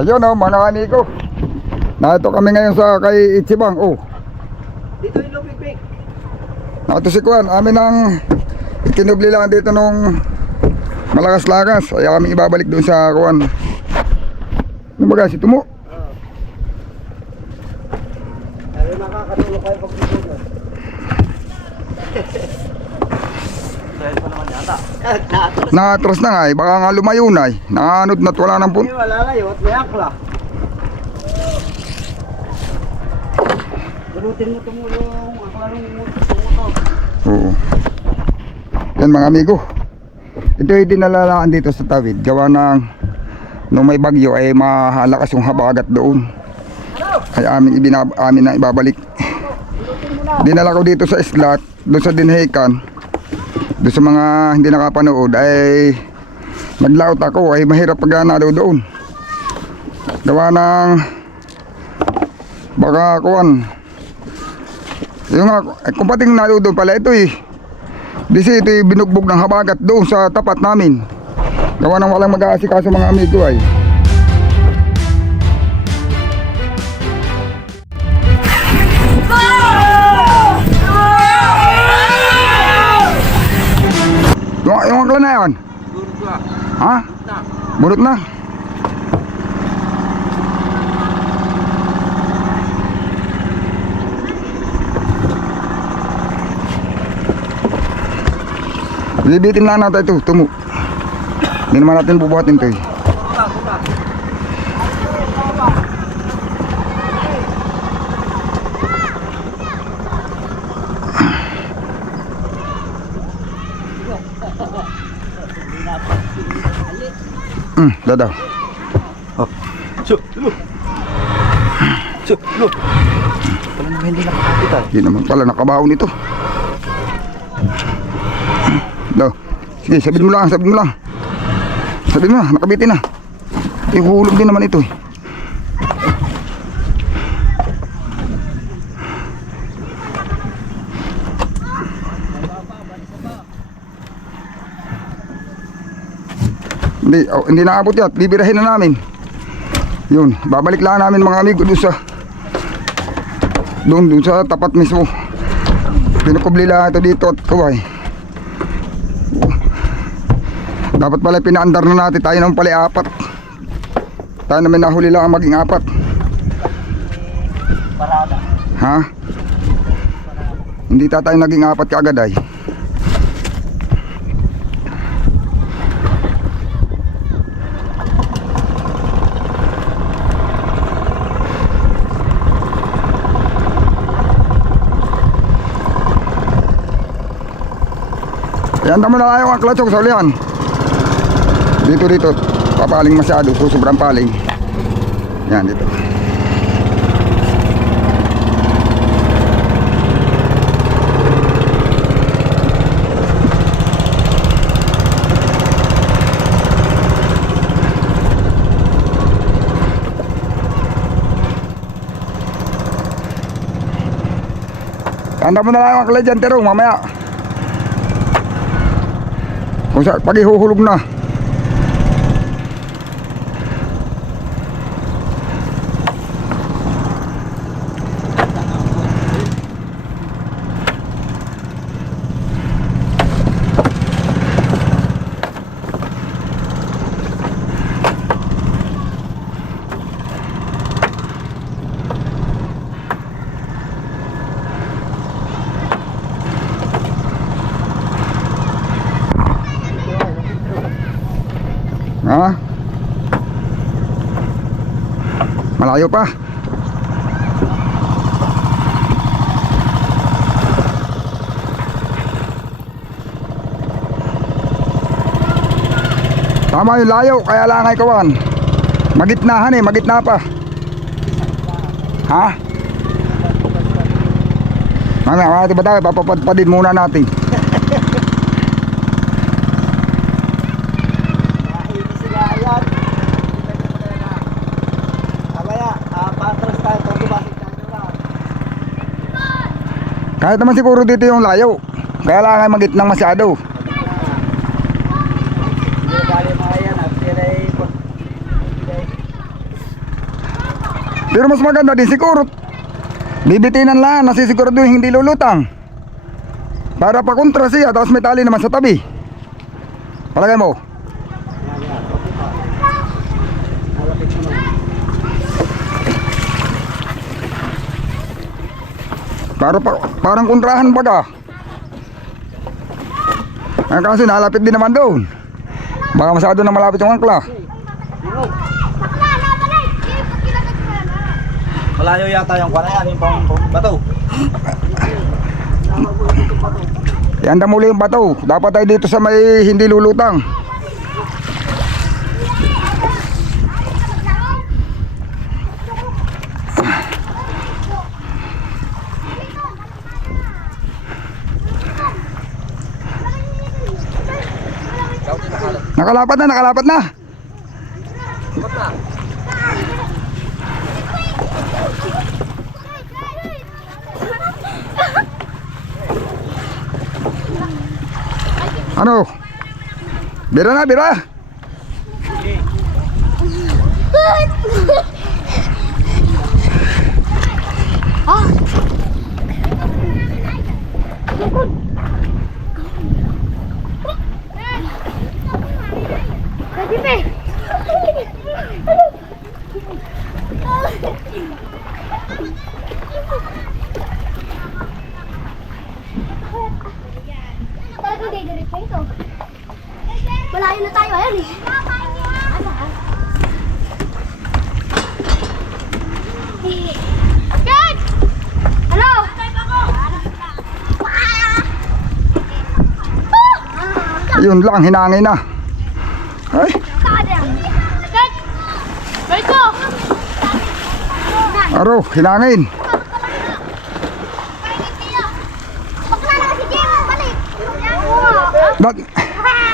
Ayun oh, mga amigo. Narito kami ngayon sa kay Ichibang. Oh. Dito yung lupig-pig. Narito si Kuan. Amin ang ikinubli lang dito nung malakas-lakas. Ay kami ibabalik doon sa Kuan. Ano ba guys? Ito mo. Ay, nakakatulog kayo pag tutulog. Dahil pa naman yata. Nakatras na nga eh. Baka nga lumayo na eh. Nakanod na't wala nang punta. Wala kayo at may akla. Ganutin mo tumulong akla nung motor. Oo. Yan mga amigo. Ito ay dinalalaan dito sa tawid. Gawa ng nung may bagyo ay mahalakas yung habagat doon. Ay amin na ibabalik. Dinala ko dito sa slot, doon sa dinhikan. Doon sa mga hindi nakapanood ay naglaot ako ay mahirap pag nalo doon. Gawa ng baka kuwan. Yung nga, kung pating nalo doon pala ito eh. Disi ito binugbog ng habagat doon sa tapat namin. Gawa ng walang mag-aasikaso mga amigo ay. Yung akla na yun? Burot na. Ha? Burot na? Bibitin lang natin ito, tumo. Hindi naman natin bubuhatin ito eh. Dadaw. Oh. Lu. Pala naman hindi nakakapitan. Hindi naman pala nakabaon ito. Daw. Sige, sabihin mo lang. Sabihin mo na, nakabitin na. Ihulog din naman ito eh. Hindi naabot yan. Bibirahin na namin. Yun, babalik lang namin mga amigo doon sa tapat mismo. Pinukubli lang ito dito at kaway. Dapat pala pinaandar na natin. Tayo naman pala 4. Tayo naman nahuli lang ang maging 4. Parada. Ha? Hindi tayo naging 4 kaagad ay. Yan naman na tayo ang klatsok sa ulihan. Dito papaling masyado, sobrang paling. Yan dito. Tanda mo na lang ang kalay dyan, Terong, mamaya. Kung sa pag ihuhulog na. Ha? Malayo pa. Tama yung layo, kaya lang ay kawan. Magitnahan eh, magitna pa. Ha? Mamaya, diba tayo, papapadpadin muna natin. Kahit naman siguro dito yung layo. Kaya lang ay magitnang masyado. Pero mas maganda din siguro. Bibitinan lang, nasisigurado yung hindi lulutang. Para pa kontra siya, tapos may tali naman sa tabi. Palagay mo. Parang kontrahan baga. Ang kasi nalapit din naman doon. Baka masyado na malapit yung angkla. Malayo yata yung kwanayan, yung pang bato. Ihanda muli yung bato. Dapat tayo dito sa may hindi lulutang. Nakalapat na, nakalapat na. Ano? Bira na, bira. Malayo na tayo, ayan eh. Good! Hello! Yun lang, hinangin na. Ay, Good! Balik ko! aro, hinangin. Bakla na si Jim! Balik!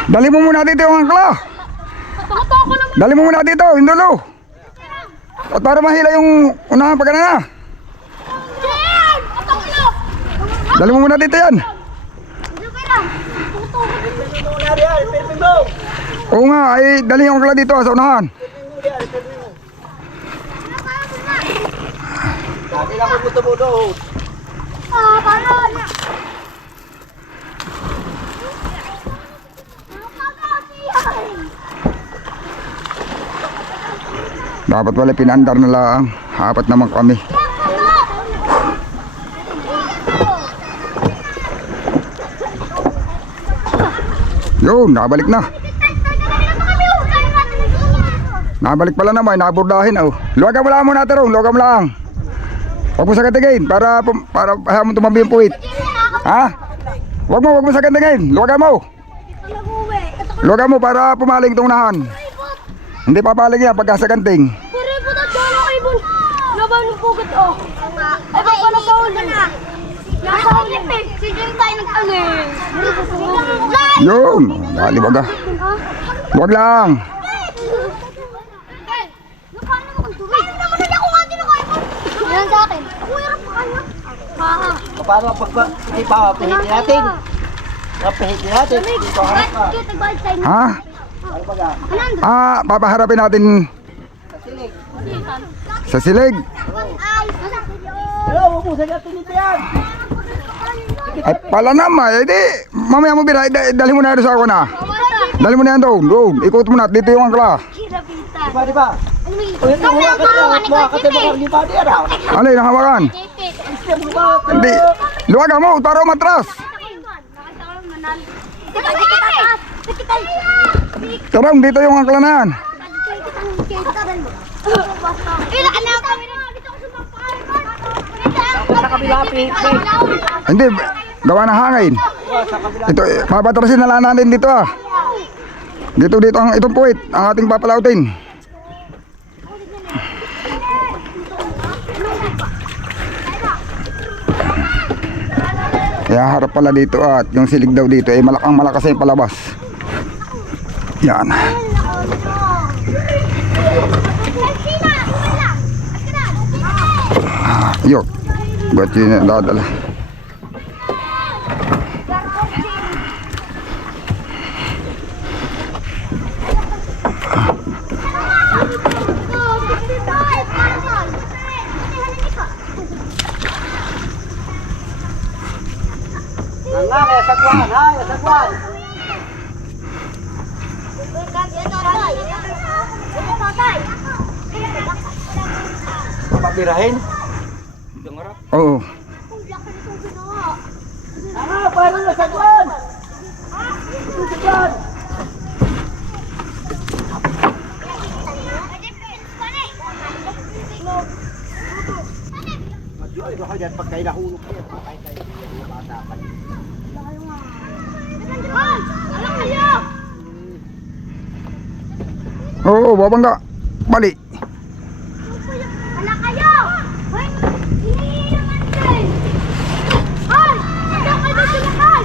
Dali mo muna dito yung angkla. Pato ko naman! Dali mo muna dito, hindulo. At para mahila yung unahan pagka na. Jim! Pato ko! Dali mo muna dito yan. Hindi ko lang! Oo nga, ay dali yung angkla dito sa unahan. Dati lang ko buto-buto. Paano? Dapat wala pinandar na lang. Apat naman kami. Yun, nabalik na. Nabalik pala naman, naburdahin oh. Luwagan mo lang muna natin, luwagan mo lang. Huwag mo sakantigin para ayaw mo tumabi yung puwit. Ha? Huwag mo sakantigin, luwagan mo. Luwagan mo para pumaling itong unahan. Hindi papaling yan pagka sakanting. Kuripot at dono kay Bun. Laban ng pugat oh. Ay ba ko na sa ulo na. Nasa ulo eh. Si Jim tayo nag-aling. Yun, dali baga. Huwag lang. Yan sa akin. Kuya pa kayo. Ha. Paano ay papahitin natin? Papahitin natin. Dito haka. Ha? Ano ba ga? Papaharapin natin sa silig. Hello, huwag mo sa natin dito yan. Ay pala naman, di mamaya mo bira, dali mo na yan sa ako na. Dali mo na yan doon, ikot mo na, dito yung angkla. Di ba? Mga katibakar di ba? Di araw. Alay, nahawakan. Hindi, luwagan mo, para umatras. Tarang, dito yung angkla na yan. Sa kabila, Hindi, gawa ng hangin. Ito, papatrasin na lang natin dito ah. Dito ang itong puwit, ang ating papalautin. Kaya harap pala dito at yung silig daw dito ay malakas ay palabas. Yan. Yok. Ba't yun yung dadala? Wala, kaya sagwan, ha? Kaya sagwan. Papirahin? Oo. Ano, paano na sagwan? Sagwan. Ay, baka dyan, pagka inahulog kayo, pagkain kayo. Bata pa. Oo, babangga. Bali. Wala kayo! Hoy! Hinihingi naman kayo! Hoy! Ito kayo na sulakan!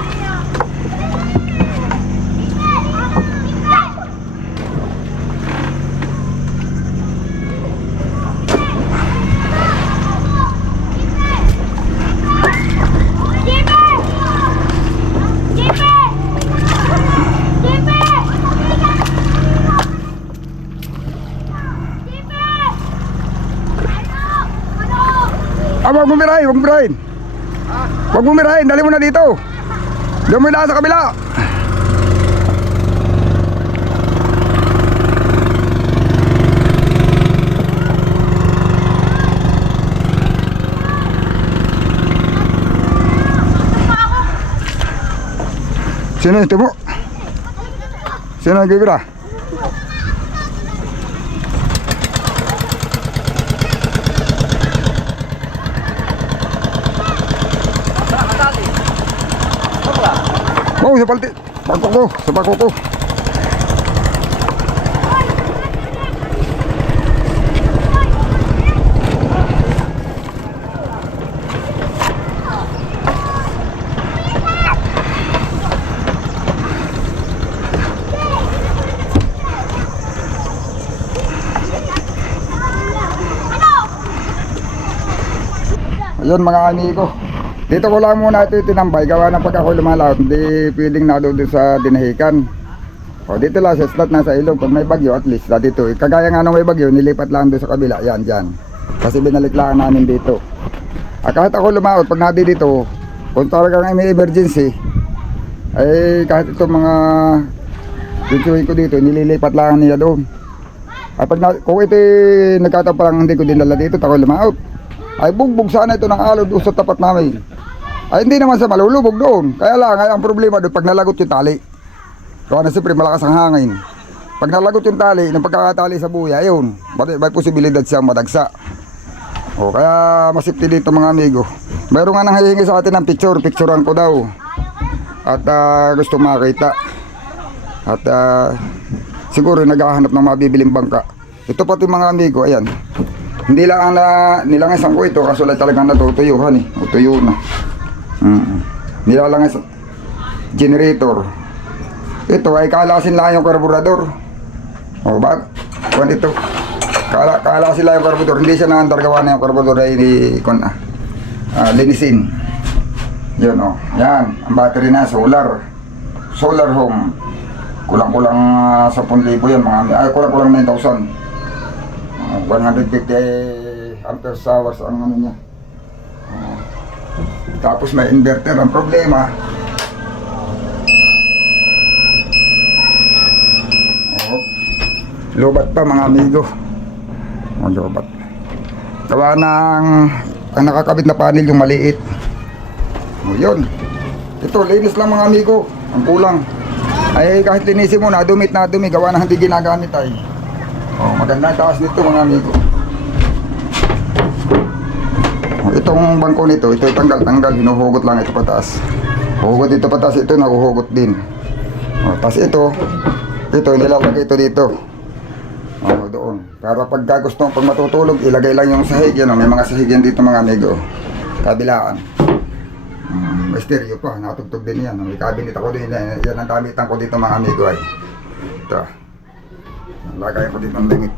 Wag mo mirahin, wag mo mirahin. Wag mo mirahin, dali mo na dito. Doon mo na sa kabila. Sino ito mo? Sino nagbibira? Oh, sa palti. Pagkoko, sa pagkoko. Ayun mga amigo. Dito ko lang muna ito tinambay, gawa ng pag ako lumalaot, hindi pwedeng nadoon sa dinahikan. O dito lang sa slot nasa ilog, pag may bagyo at least dito. Kagaya nga nung may bagyo, nilipat lang doon sa kabila, yan dyan. Kasi binalik lang namin dito. At kahit ako lumaot, pag nadi dito, kung talagang may emergency, ay kahit itong mga dituin ko dito, nililipat lang niya doon. At pag kung ito nagkataon pa lang hindi ko dinala dito, ako lumaot, ay bugbog sana ito ng alod doon sa tapat namin. Ay hindi naman sa malulubog doon. Kaya lang, ang problema doon pag nalagot yung tali. Kaya na siyempre malakas ang hangin. Pag nalagot yung tali, ng pagkakatali sa buya, ayun, may posibilidad siyang madagsa. O kaya masipti dito mga amigo. Mayroon nga nang hihingi sa atin ng picturean ko daw. At gusto makita. At siguro naghahanap ng mabibiling bangka. Ito pati mga amigo, ayan. Hindi lang nilangasan ko ito kaso talagang natutuyuhan eh. O tuyo na. Nilalangas generator. Ito ay kalasin lang yung karburador. O ba? Kuan ito. Kalasin lang yung karburador. Hindi siya nandargawa na yung karburador ay linisin. Yun o. Yan. Ang battery na solar. Solar home. Kulang-kulang 10,000 yan mga kulang-kulang 9,000. 150 amperes hours ang ano niya. Tapos may inverter. Ang problema, lobat pa mga amigo. Lobat. Gawa ng ang nakakabit na panel yung maliit. Yun. Ito, linis lang mga amigo. Ang kulang. Ay kahit linisin mo, nadumi, gawa na hindi ginagamit ay. Maganda ang taas nito mga amigo. Itong bangko nito, ito tanggal, hinuhugot lang ito pataas. Hugot ito pataas, ito nahuhugot din. Tapos ito nilalagay ito dito. Doon. Para pagka gusto pag matutulog, ilagay lang yung sahig yan. May mga sahig yan dito mga amigo. Kabilaan. May stereo pa, natugtog din yan. May cabinet ako din. Yan ang gamitan ko dito mga amigo ay. Ito. Lagay ko dito ang limit.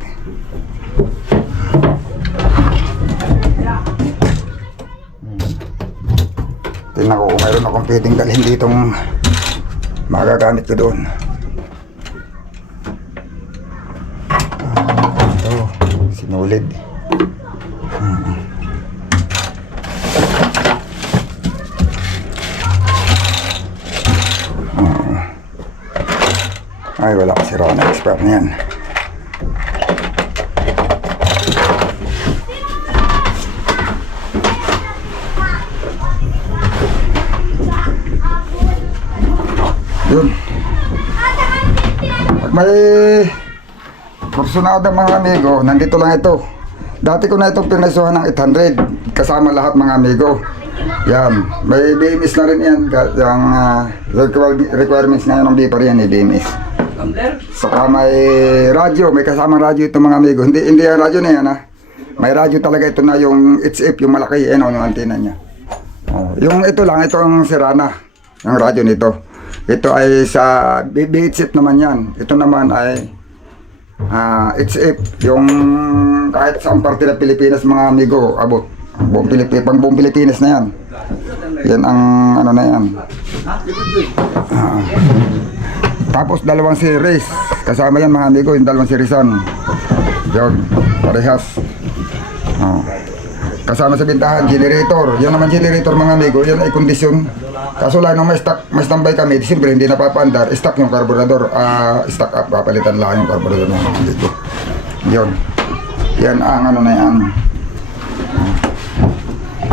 Tingnan ko kung mayroon akong pwedeng dalhin ditong magagamit ko doon. Ito, sinulid. Ay, wala kasi raw na expert na yan. Yun. Pag may kursunada mga amigo, nandito lang ito. Dati ko na itong pinasuhan ng 800 kasama lahat mga amigo. Yan, may BMS na rin yan. Yung requirements na yan ng BIPAR yan, BMS. Saka may radyo, may kasamang radyo ito mga amigo. Hindi yung radyo na yan ha. May radyo talaga ito na yung HF, yung malaki, yung antena niya. Yung ito lang, ito ang Serana, yung radyo nito. Ito ay sa BHF naman yan. Ito naman ay HF, yung kahit sa parte ng Pilipinas mga amigo, abot. Pang buong Pilipinas na yan. Yan ang ano na yan. Tapos dalawang series. Kasama yan mga amigo, yung dalawang seriesan. Yun, parehas. Kasama sa bintahan, generator. Yan naman generator mga amigo, yan ay kondisyon. Kaso lang nung may standby kami, siyempre hindi napapandar, stock yung carburetor, stock up, papalitan lang yung carburetor mga amigo. Yun. Yan ang ano na yan.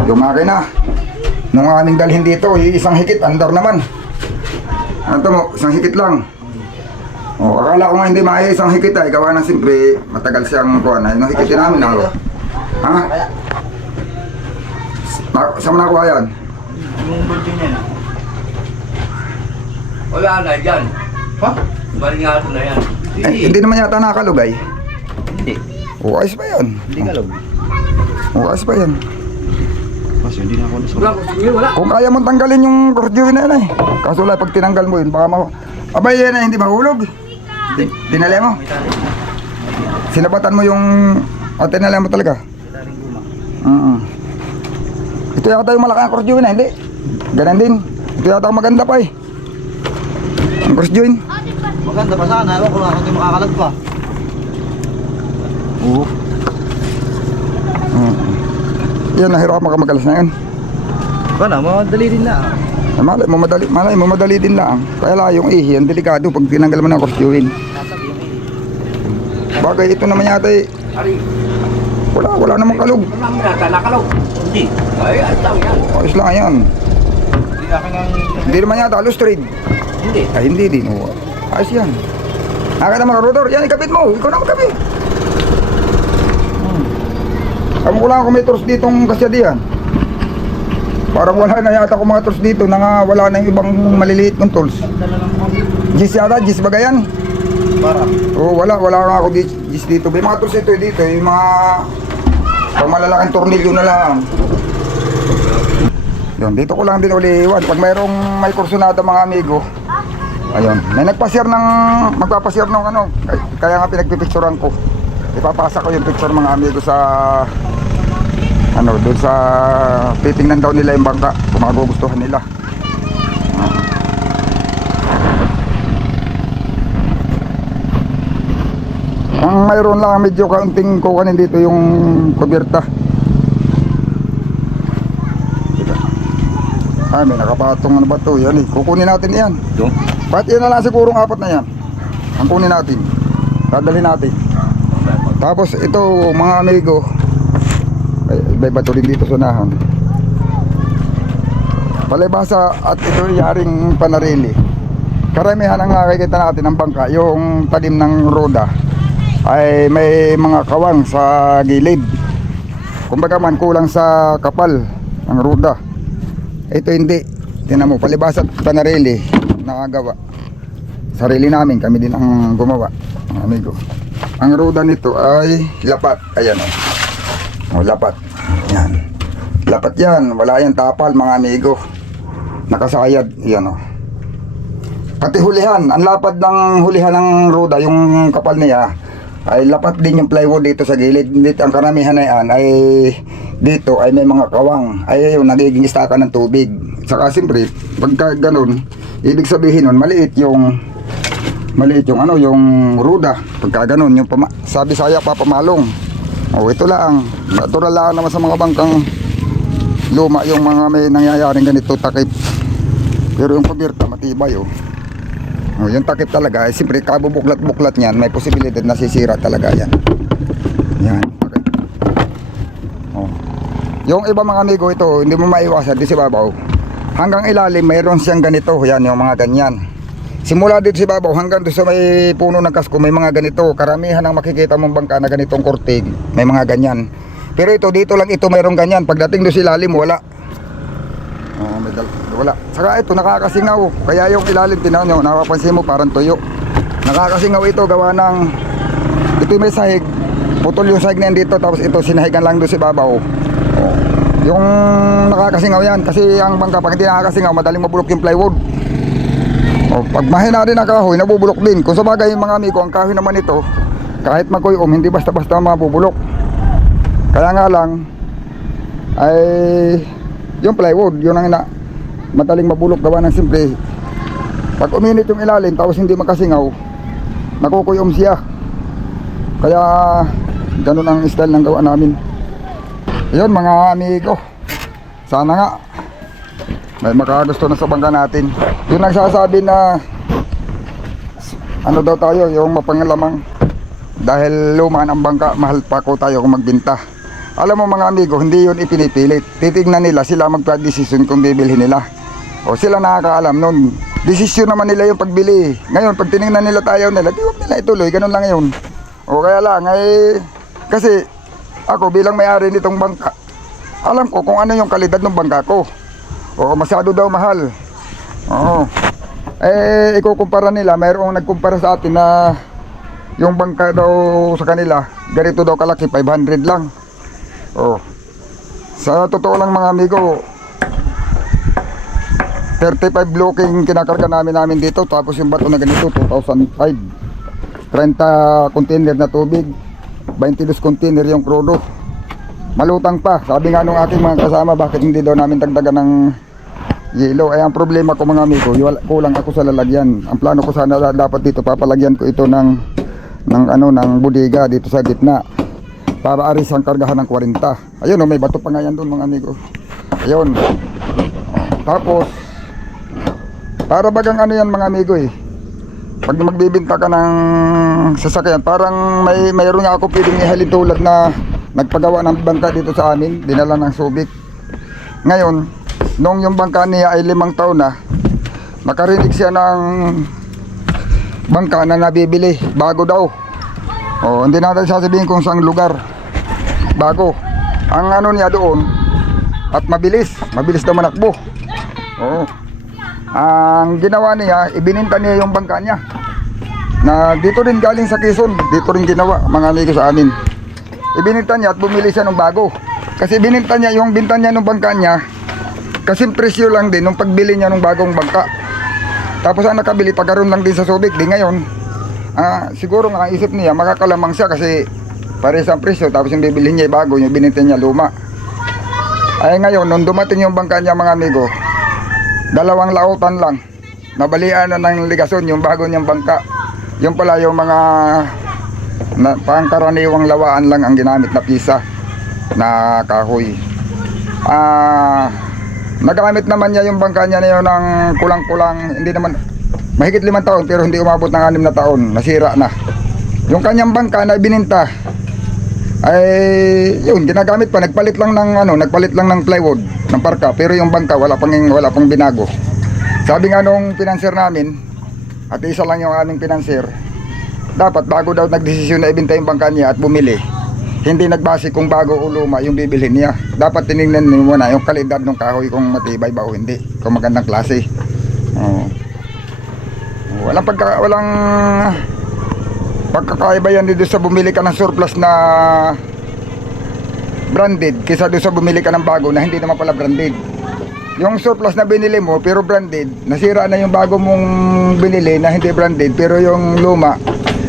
Yung makina, nung aming dalhin dito, isang hikit, andar naman. Ano mo, isang hikit lang. Akala ko nga hindi maayo isang hikit ay gawa na siyempre, matagal siyang kuha na. Yung hikitin namin ako. Ha? Saan mo nakuha yan? Yung bulto niyan. Wala na dyan. Ha? Maringado na yan. Hindi naman yata nakalugay. Hindi. Ayos pa yan. Hindi kalog. Ayos pa yan. Kasi hindi na ako nasa. Wala, gusto nyo, wala. Kung kaya mong tanggalin yung cordure na yan eh. Kaso lang pag tinanggal mo yun, baka abay yan eh, hindi mahulog. Tinali mo. Sinabatan mo yung tinali mo talaga. Ito yata yung malaki ang cross joint na, hindi? Ganun din. Ito yata ang maganda pa eh. Ang cross joint. Maganda pa sana. Ewan ko lang kung makakalag pa. Oo. Yan, nahirap ka magalas na yun. Bana, madali din na. Malay mo madali din lang. Kaya lang yung ihi, ang delikado pag tinanggal mo ng cross joint. Bagay, ito naman yata eh. Ari, Wala namang kalog. ano namin nata, nakalaw. Hindi. Ay, ang tao yan. Ayos lang yan. Hindi akin ang... Hindi naman yata, lustrade. Hindi. Ay, hindi din. Ayos yan. Nakita mga rotor, yan, ikabit mo. Ikaw na magkabit. Alam ko lang kung may tools ditong kasyadihan. Parang wala na yata kung mga tools dito na nga wala na yung ibang maliliit kong tools. Gis yata, gis ba yan? Para. Wala nga ako gis dito. May mga tools dito, yung mga pang malalaking tornilyo na lang. Yun, dito ko lang din uliwan. Pag may kursunada mga amigo, ayun, may magpapashare ng ano, kaya nga pinagpipicturan ko. Ipapasa ko yung picture mga amigo sa ano, doon sa titingnan daw nila yung bangka kung magugustuhan nila. Ang mayroon lang medyo kaunting kukunin dito yung kubirta. May nakapatong ano ba to? Yan eh, kukunin natin yan. Ito? Ba't yan na lang sigurong apat na yan? Ang kunin natin, dadalhin natin. Tapos ito mga amigo, may bato rin dito sa nahon. Palibasa at ito yaring panarili. Karamihan ang nakikita natin ng bangka, yung talim ng roda ay may mga kawang sa gilid. Kumbaga man kulang sa kapal ng roda. Ito hindi. Tingnan mo, palibasa at panarili nakagawa. Sarili namin, kami din ang gumawa, mga amigo. Ang roda nito ay lapat. Ayan o. Lapat. Yan. Lapat yan. Wala yan tapal mga amigo. Nakasayad. Yan o. Pati hulihan. Ang lapad ng hulihan ng roda, yung kapal niya, ay lapat din yung plywood dito sa gilid. Dito ang karamihan na yan ay dito ay may mga kawang. Ay yung nagiging istakan ng tubig. Saka siyempre, pagka ganun, ibig sabihin nun, maliit yung ano, yung ruda. Pagka ganun, yung sabi saya papamalong. Ito lang. Natural lang naman sa mga bangkang luma yung mga may nangyayaring ganito takip. Pero yung kubirta matibay Yung takip talaga, siyempre kabubuklat-buklat niyan, may posibilidad na sisira talaga yan. Yan. Okay. Yung iba mga amigo, ito hindi mo maiwasan di si babaw. Hanggang ilalim mayroon siyang ganito, yan yung mga ganyan. Simula dito si babaw hanggang doon sa may puno ng kasko, may mga ganito. Karamihan ang makikita mong bangka na ganitong kortig, may mga ganyan. Pero ito dito lang ito mayroong ganyan. Pagdating doon sa ilalim wala. Wala. Saka ito nakakasingaw. Kaya yung ilalim tinaw nyo, napapansin mo parang tuyo. Nakakasingaw ito gawa ng ito may sahig. Putol yung sahig na yan dito, tapos ito sinahigan lang doon sa babaw. Yung nakakasingaw yan kasi ang bangka pag hindi nakakasingaw madaling mabulok yung plywood. Pag mahina din ang kahoy nabubulok din. Kung sabagay mga amigo, ang kahoy naman ito kahit magkuyom hindi basta-basta mabubulok. Kaya nga lang ay yung plywood yun ang madaling mabulok gawa ng simple. Pag uminit yung ilalim tapos hindi makasingaw, nakukuyom siya. Kaya ganun ang style ng gawa namin. Yun mga amigo, sana nga may makagusto na sa bangka natin. Yung nagsasabi na ano daw tayo, yung mapangalamang dahil luma ang bangka, mahal pa ko tayo kung magbenta. Alam mo mga amigo, hindi yun ipinipilit. Titignan nila, sila magpa-desisyon kung bibilhin nila. O sila nakakaalam nun. Desisyon naman nila yung pagbili. Ngayon, pag tinignan nila tayo nila, di huwag nila ituloy, ganun lang yun. O kaya lang, kasi ako bilang may-ari nitong bangka, alam ko kung ano yung kalidad ng bangka ko. O masyado daw mahal. Oo. Ikukumpara nila, mayroong nagkumpara sa atin na yung bangka daw sa kanila, ganito daw kalaki, 500 lang. Oh. Sa totoo lang mga amigo, 35 looking kinakarga namin dito, tapos yung bato na ganito 2005. 30 container na tubig, 22 container yung krudo. Malutang pa. Sabi nga nung aking mga kasama, bakit hindi daw namin dagdagan ng yelo? Ay ang problema ko mga amigo, kulang ako sa lalagyan. Ang plano ko sana dapat dito papalagyan ko ito ng bodega dito sa gitna para aris ang kargahan ng 40. Ayun, may bato pa nga yan doon mga amigo. Ayun. Tapos para bagang ano yan mga amigo pag magbibinta ka ng sasakyan, parang mayroon nga ako pwedeng ihalin tulad na nagpagawa ng bangka dito sa amin, dinala ng Subic. Ngayon, nung yung bangka niya ay 5 taon na, nakarinig siya ng bangka na nabibili, bago daw. Hindi natin sasabihin kung saan lugar, bago. Ang ano niya doon, at mabilis daw manakbo. Ang ginawa niya, ibininta niya yung bangka niya na dito rin galing sa Quezon, dito rin ginawa mga amigo sa amin. Ibininta niya at bumili siya ng bago. Kasi ibininta niya yung binta niya ng bangka niya kasi presyo lang din nung pagbili niya ng bagong bangka. Tapos ang nakabili pagkaroon lang din sa Subic. Di ngayon, siguro nga isip niya makakalamang siya kasi pares ang presyo, tapos yung bibili niya bago, yung binenta niya luma. Ay ngayon, nung dumating yung bangka niya mga amigo, 2 lautan lang, nabalian na ng ligason yung bago niyang bangka. Yung pala yung mga pangkaraniwang lawaan lang ang ginamit na pisa na kahoy. Nagamit naman niya yung bangka niya na yun ng kulang-kulang, hindi naman mahigit 5 taon, pero hindi umabot ng 6 na taon, nasira na. Yung kanyang bangka na ibininta ay yun, ginagamit pa, nagpalit lang ng plywood ng parka, pero yung bangka wala pang binago. Sabi nga nung financier namin, at isa lang yung aming financier, dapat bago daw nagdesisyon na ibenta yung bangka niya at bumili, hindi nagbase kung bago o luma yung bibilhin niya. Dapat tinignan niyo muna yung kalidad ng kahoy, kung matibay ba o hindi, kung magandang klase. Walang pagkakaiba yan dito sa bumili ka ng surplus na branded kaysa doon sa bumili ka ng bago na hindi naman pala branded. Yung surplus na binili mo pero branded, nasira na yung bago mong binili na hindi branded, pero yung luma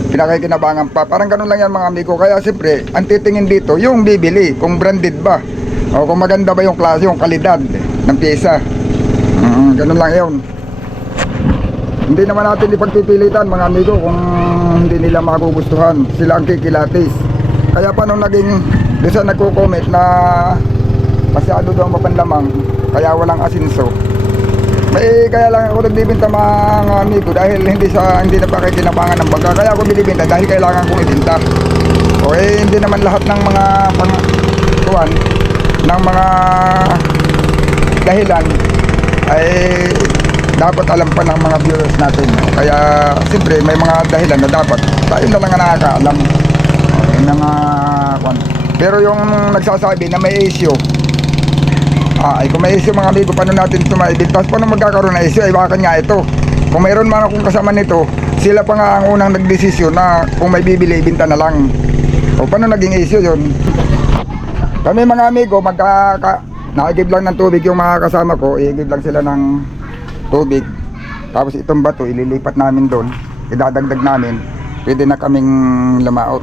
pinakikinabangan pa. Parang ganun lang yan mga amigo. Kaya siyempre ang titingin dito yung bibili, kung branded ba o kung maganda ba yung klase, yung kalidad ng pyesa. Ganun lang yun. Hindi naman natin ipagpipilitan mga amigo kung hindi nila magugustuhan, sila ang kikilatis. Kaya pa nung naging doon sa nagko-comment na masyado daw mapanlamang kaya walang asinso, Kaya lang ako nagbibenta mga amigo dahil hindi na pakikinabangan ng bangka. Kaya ako binibenta dahil kailangan kong ibenta. O hindi naman lahat ng mga ng mga dahilan ay dapat alam pa ng mga viewers natin. Kaya siyempre may mga dahilan na dapat tayo na lang ang nakakaalam. Pero yung nagsasabi na may issue, ay kung may issue mga amigo, paano natin sumaibig? Tapos paano magkakaroon ng issue? Ay baka nga ito. Kung mayroon man akong kasama nito, sila pa nga ang unang nagdesisyon na kung may bibili, ibenta na lang. O paano naging issue yun? Kami mga amigo, nakigib lang ng tubig yung mga kasama ko. Iigib lang sila ng tubig. Tapos itong bato, ililipat namin doon. Idadagdag namin. Pwede na kaming lumaot.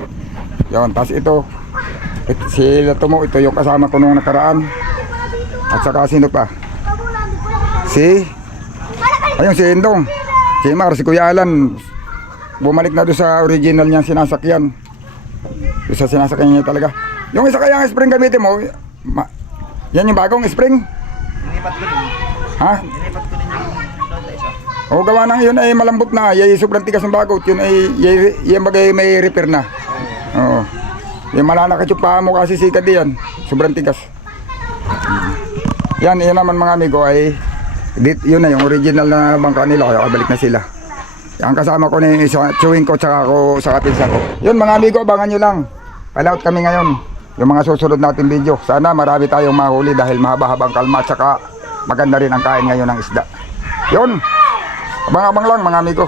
Yun, tapos ito sila Tumo, ito yung kasama ko nung nakaraan. At saka sino pa? Ayun si Indong, si Mar, si Kuya Alan. Bumalik na doon sa original niyang sinasakyan. Doon sa sinasakyan niya talaga. Yung isa kayang spring gamitin mo, yan yung bagong spring? Inipat ko din. Ha? Inipat ko din yung doon sa isa. O gawa nang yun ay malambot na, yung sobrang tigas ng bagot, yun ay yung bagay may repair na. Oo. Yung malalakad yung paa mo kasi sikat diyan, sobrang tigas. Yan naman mga amigo ay yun na yung original na bangka nila, kaya kabalik na sila. Ang kasama ko na yung isa, chewing ko tsaka ako sa kapinsa ko. Yun mga amigo, abangan nyo lang. Palaut kami ngayon. Yung mga susunod natin video. Sana marami tayong mahuli dahil mahaba-habang kalma tsaka maganda rin ang kain ngayon ng isda. Yun. Abang-abang lang mga amigo.